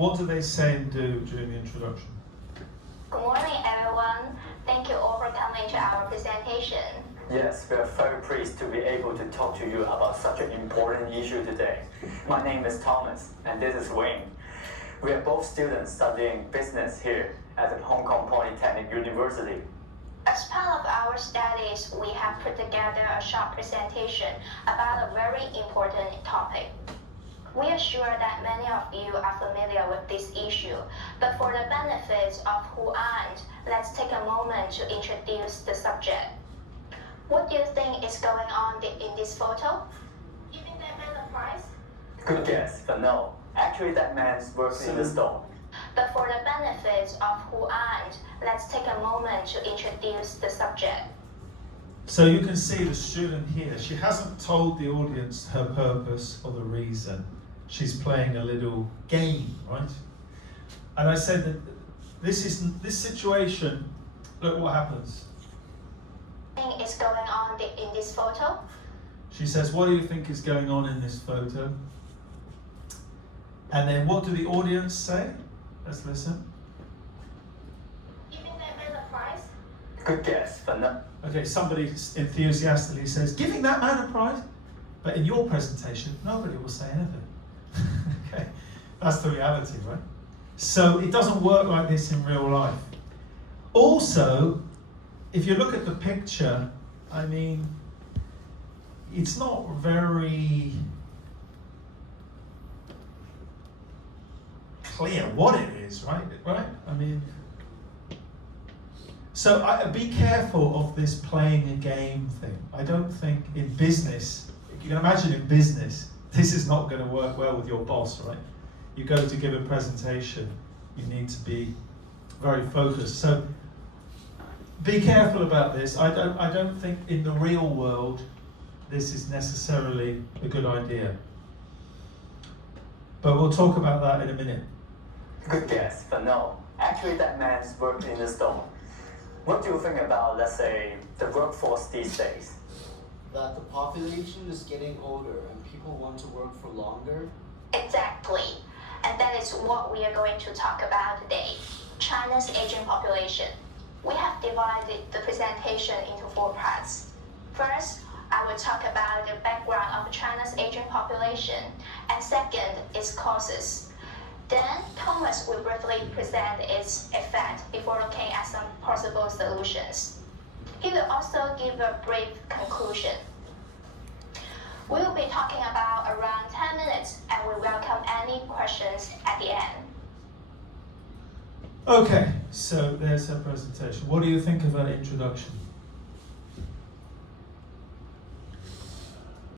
What do they say and do during the introduction? Good morning, everyone. Thank you all for coming to our presentation. Yes, we are very pleased to be able to talk to you about such an important issue today. My name is Thomas, and this is Wayne. We are both students studying business here at the Hong Kong Polytechnic University. As part of our studies, we have put together a short presentation about a very important topic. We are sure that many of you are familiar with this issue, but for the benefits of who aren't, let's take a moment to introduce the subject. What do you think is going on in this photo? Giving that man a prize? Good guess, but no. Actually, that man works in the store. But for the benefits of who aren't, let's take a moment to introduce the subject. So you can see the student here, she hasn't told the audience her purpose or the reason. She's playing a little game, right? And I said that this situation, look what happens. What is going on in this photo? She says, what do you think is going on in this photo? And then what do the audience say? Let's listen. Giving that man a prize? Good guess, but no. Okay, somebody enthusiastically says, giving that man a prize? But in your presentation, nobody will say anything. Okay, that's the reality, right? So it doesn't work like this in real life. Also, if you look at the picture, I mean, it's not very clear what it is, right? I mean, so be careful of this playing a game thing. I don't think in business, you can imagine in business, this is not going to work well with your boss, right? You go to give a presentation, you need to be very focused. So be careful about this. I don't think in the real world this is necessarily a good idea. But we'll talk about that in a minute. Good guess, but no. Actually, that man works in the store. What do you think about, let's say, the workforce these days? That the population is getting older and people want to work for longer? Exactly. And that is what we are going to talk about today. China's aging population. We have divided the presentation into 4 parts. First, I will talk about the background of China's aging population, and second, its causes. Then, Thomas will briefly present its effect before looking at some possible solutions. He will also give a brief conclusion. We will be talking about around 10 minutes, and we welcome any questions at the end. Okay, so there's her presentation. What do you think of her introduction?